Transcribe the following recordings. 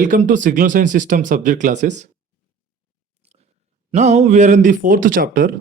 Welcome to Signal Science System subject classes. Now we are in the fourth chapter,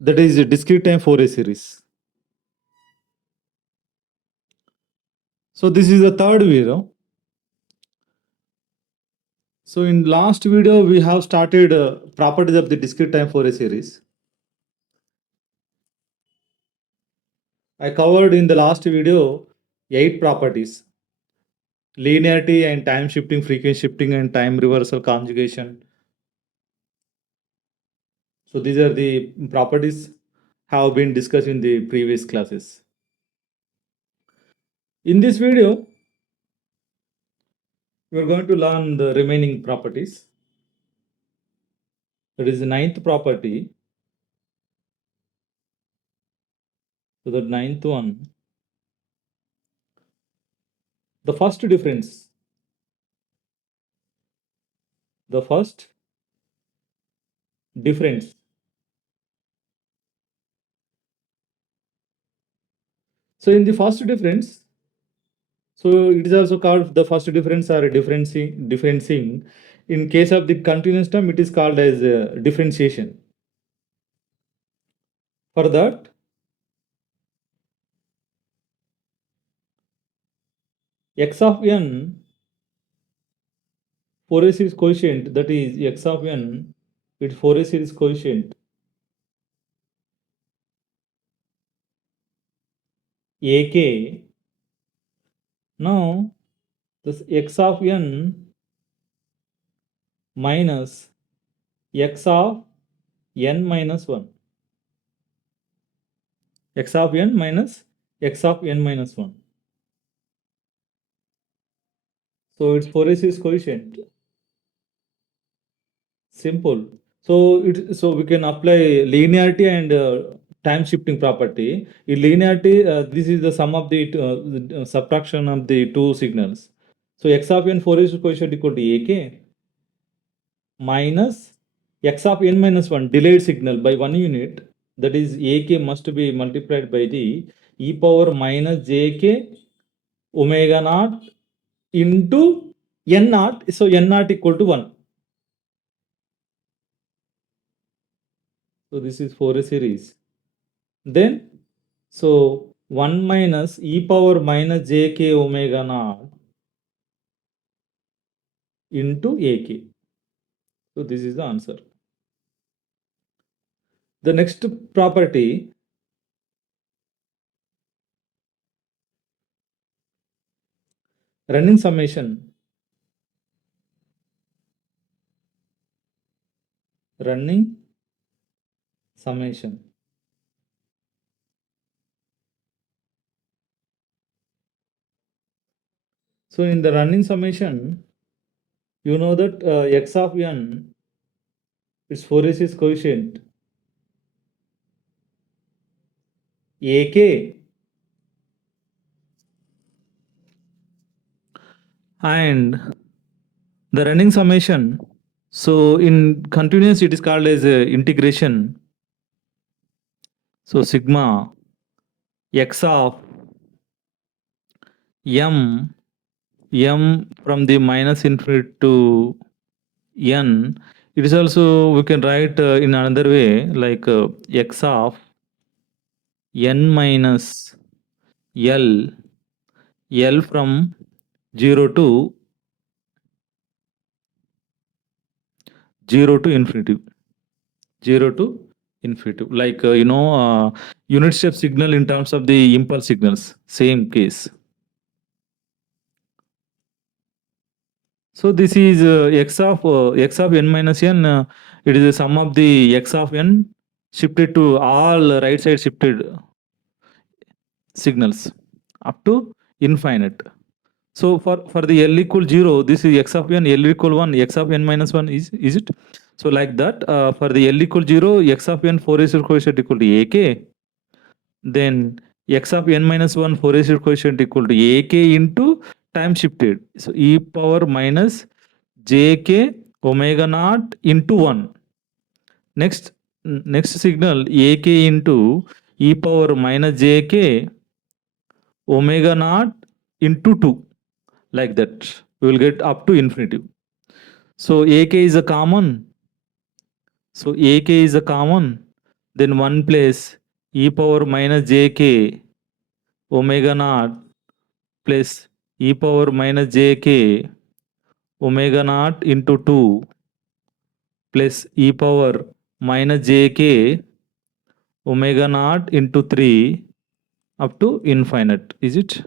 that is discrete time Fourier series. So this is the third video. So in last video we have started properties of the discrete time Fourier series. I covered in the last video 8 properties: linearity and time shifting, frequency shifting, and time reversal conjugation. So these are the properties have been discussed in the previous classes. In this video, we are going to learn the remaining properties. That is the ninth property. So the ninth one, the first difference. The first difference. So in the first difference, so it is also called the first difference or differentiating. In case of the continuous term, it is called as differentiation. For that, x of n Fourier series coefficient, that is x of n with Fourier series coefficient ak. Now this x of n minus x of n minus 1. X of n minus x of n minus 1. So its Fourier series coefficient. Simple. So we can apply linearity and time shifting property. In linearity, this is the sum of the subtraction of the two signals. So x of n Fourier series coefficient equal to ak minus x of n minus 1 delayed signal by 1 unit. That is ak must be multiplied by the e power minus jk omega naught into n naught. So n naught equal to 1. So this is Fourier series. Then, so 1 minus e power minus jk omega naught into ak. So this is the answer. The next property, running summation. Running summation. So in the running summation, you know that x of n is Fourier series coefficient ak and the running summation. So in continuous it is called as integration. So sigma x of m from the minus infinity to n. It is also, we can write in another way, like x of n minus l from 0 to infinity. 0 to infinity. Like unit step signal in terms of the impulse signals. Same case. So this is x of n minus n. It is the sum of the x of n shifted to all right side shifted signals up to infinite. So for the L equal 0, this is x of n, L equal 1, x of n minus 1 is it? So like that, for the L equal 0, x of n Fourier series coefficient equal to ak. Then x of n minus 1 Fourier series coefficient equal to ak into time shifted. So e power minus jk omega naught into 1. Next signal ak into e power minus jk omega naught into 2. Like that. we will get up to infinity. So ak is a common. So ak is a common. Then 1 place e power minus jk omega naught plus e power minus jk omega naught into 2 plus e power minus jk omega naught into 3 up to infinite. Is it?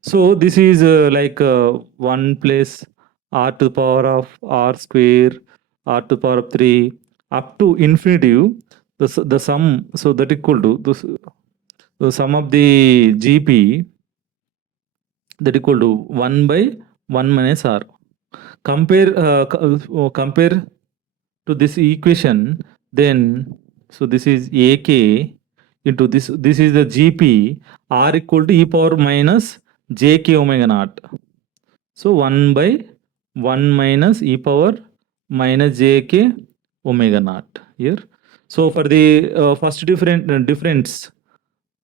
So this is 1 plus r to the power of r square, r to the power of 3 up to infinity. The sum, so that equal to the sum of the GP, that equal to 1 by 1 minus r. Compare to this equation, then so this is ak into this is the GP, r equal to e power minus jk omega naught. So 1 by 1 minus e power minus jk omega naught here. So for the first difference,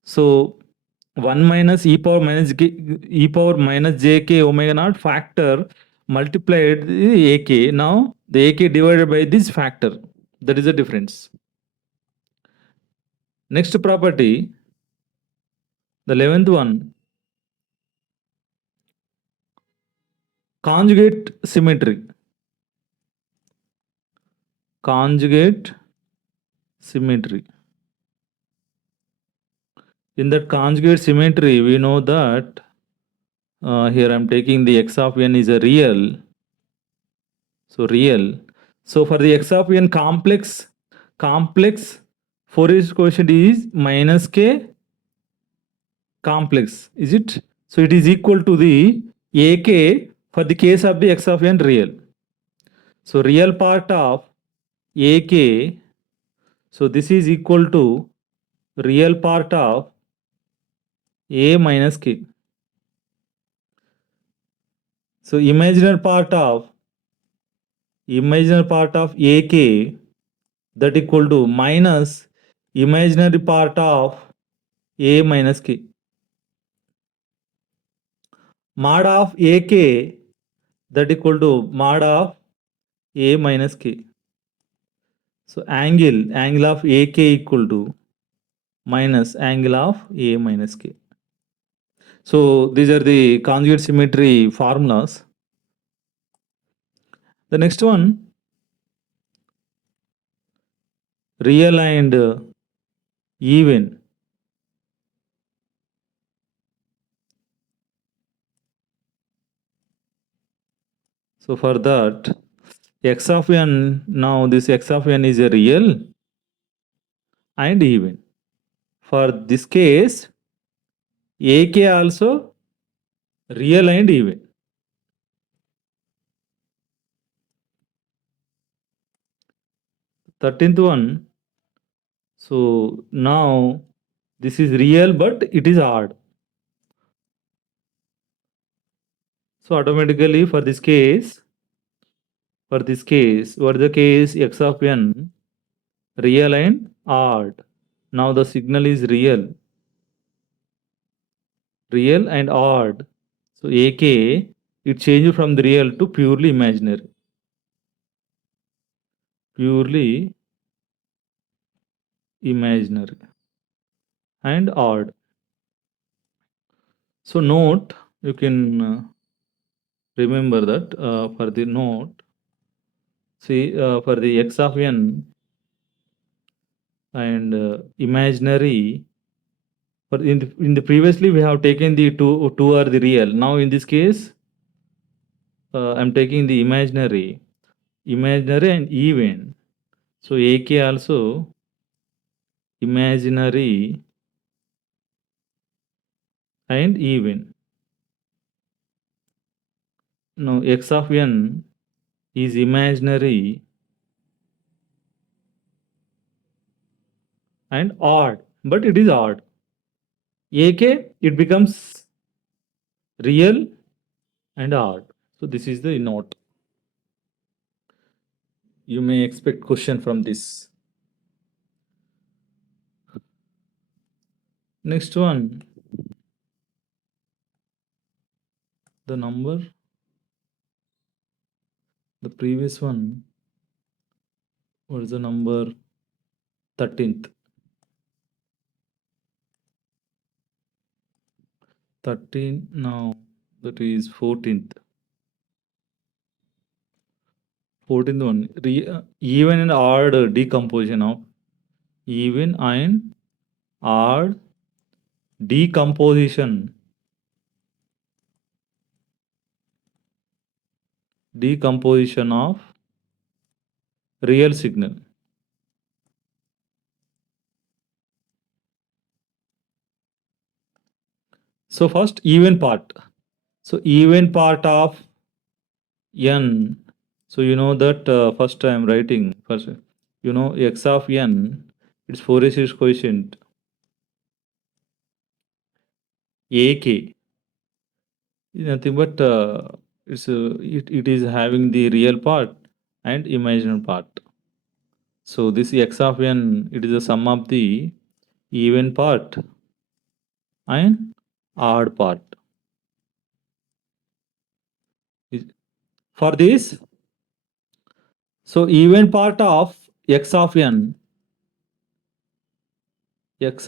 so 1 minus e power minus e power minus jk omega naught factor multiplied the ak. Now the ak divided by this factor. That is the difference. Next property, the 11th one, conjugate symmetry. Conjugate symmetry. In that conjugate symmetry, we know that here I'm taking the x of n is a real. So real. So for the x of n complex Fourier coefficient is minus k complex. Is it? So it is equal to the ak for the case of the x of n real. So real part of ak, so this is equal to real part of a minus k. So imaginary part of ak, that equal to minus imaginary part of a minus k. Mod of ak, that equal to mod of a minus k. So angle of ak equal to minus angle of a minus k. So these are the conjugate symmetry formulas. The next one, real and even. So for that, x of n, now this x of n is a real and even. For this case, ak also real and even. 13th one, so now this is real but it is odd. So automatically for this case, what is the case? X of n real and odd. Now the signal is real and odd. So ak, it changed from the real to purely imaginary. Purely imaginary and odd. So note, you can remember that for the note, see for the x of n and imaginary, but in the previously we have taken the two are the real. Now in this case, I'm taking the imaginary and even. So ak also imaginary and even. Now x of n is imaginary and odd, but it is odd. ak, it becomes real and odd. So this is the note. You may expect question from this. Next one, the number The previous one, what is the number? 13th. 13 now, that is 14th. 14th one. Even and odd decomposition of even and odd decomposition of real signal. So first even part. So even part of n. So you know that first I am writing first. You know x of n. Its Fourier series coefficient ak is nothing but it is having the real part and imaginary part. So this x of n, it is the sum of the even part and odd part. For this, so even part of x of n, its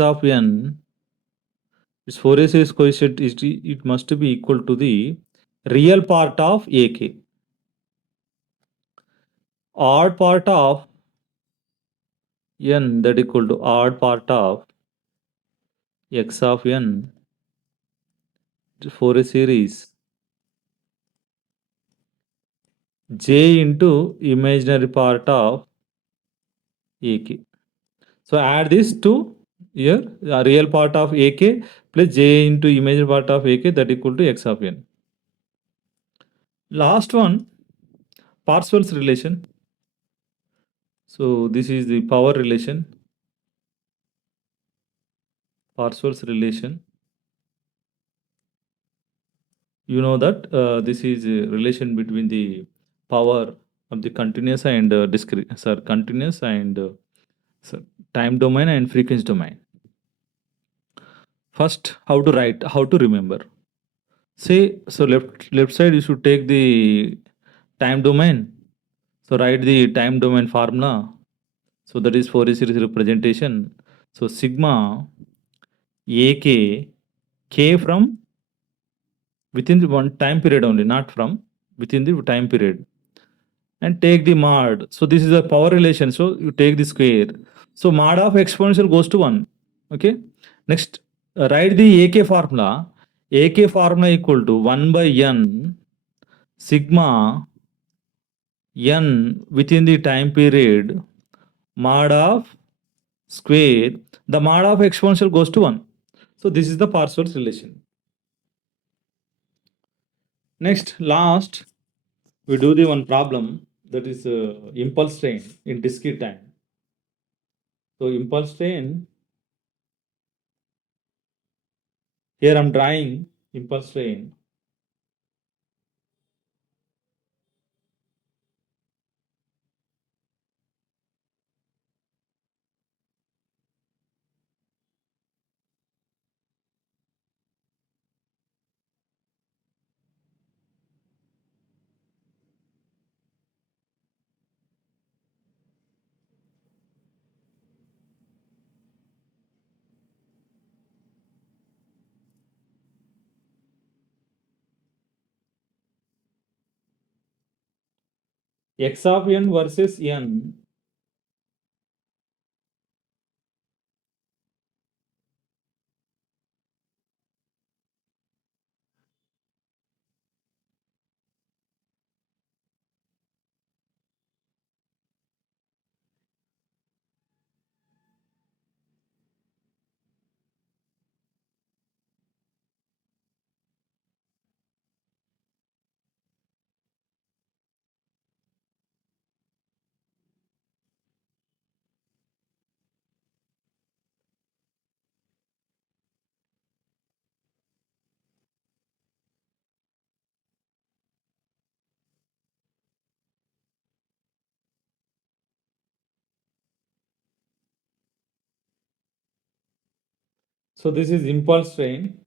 Fourier series coefficient is it must be equal to the real part of ak. Odd part of n, that equal to odd part of x of n, Fourier series j into imaginary part of ak. So add this to here, the real part of ak plus j into imaginary part of ak, that equal to x of n. Last one, Parseval's relation. So this is the power relation. Parseval's relation. You know that this is a relation between the power of the continuous and discrete, continuous and so time domain and frequency domain. First, how to write, how to remember. Say, so left side you should take the time domain. So write the time domain formula. So that is Fourier series representation. So sigma ak k from within the one time period only, not from within the time period. And take the mod. So this is a power relation. So you take the square. So mod of exponential goes to 1. Okay. Next, write the AK formula. AK formula equal to 1 by n sigma n within the time period mod of square. The mod of exponential goes to 1. So this is the Parseval's relation. Next, last, we do the one problem, that is impulse train in discrete time. So impulse train, here I'm drawing impulse train. X of n versus n. So this is impulse train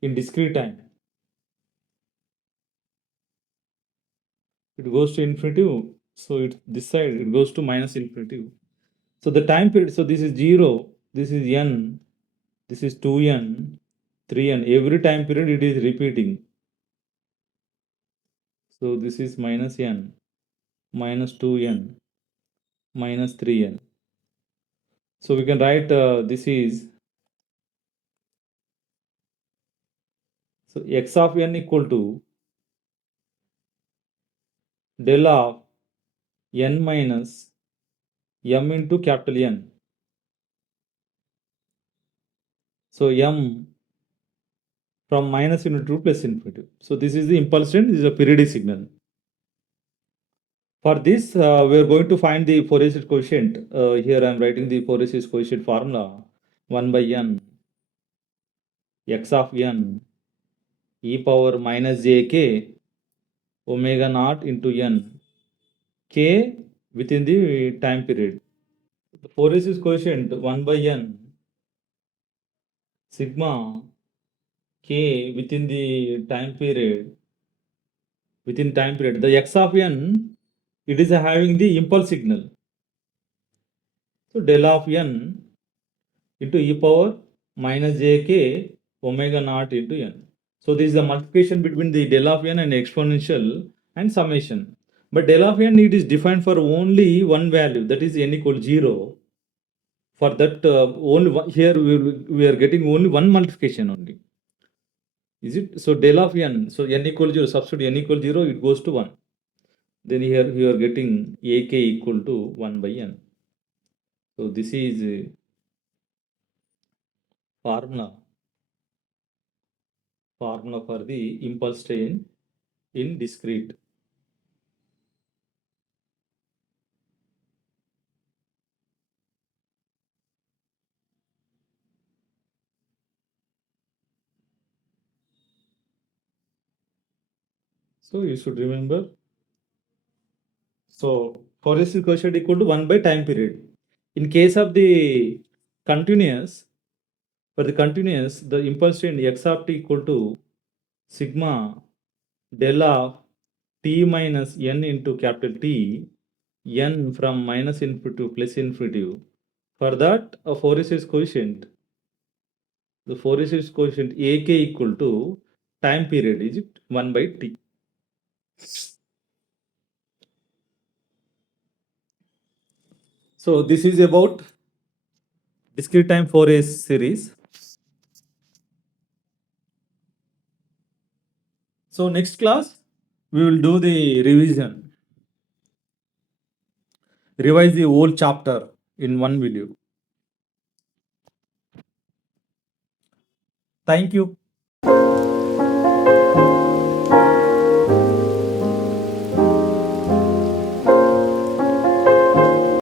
in discrete time. it goes to infinitive. So this side it goes to minus infinitive. So the time period, so this is 0, this is n, this is 2n, 3n. Every time period it is repeating. So this is minus n, minus 2n, minus 3n. So we can write this is, so x of n equal to del of n minus m into capital N. So m from minus infinity to plus infinity. So this is the impulse train, this is a periodic signal. For this, we are going to find the Fourier series coefficient. Here I am writing the Fourier series coefficient formula 1 by n x of n e power minus jk omega naught into n k within the time period. The Fourier series coefficient 1 by n sigma k within the time period, the x of n, it is having the impulse signal. So del of n into e power minus jk omega naught into n. So this is the multiplication between the del of n and exponential and summation. But del of n, it is defined for only one value, that is n equal 0. For that, only one, here we are getting only one multiplication only. Is it? So del of n, so n equal 0, substitute n equal 0, it goes to 1. Then here you are getting ak equal to 1 by n. So this is formula for the impulse train in discrete. So you should remember. So Fourier series coefficient equal to 1 by time period. In case of the continuous, for the continuous, the impulse train x of t equal to sigma del of t minus n into capital T, n from minus infinity to plus infinity. For that, a Fourier series coefficient, the Fourier series coefficient ak equal to time period, is it 1 by t. So this is about discrete time Fourier series. So next class, we will do the revision. Revise the whole chapter in one video. Thank you.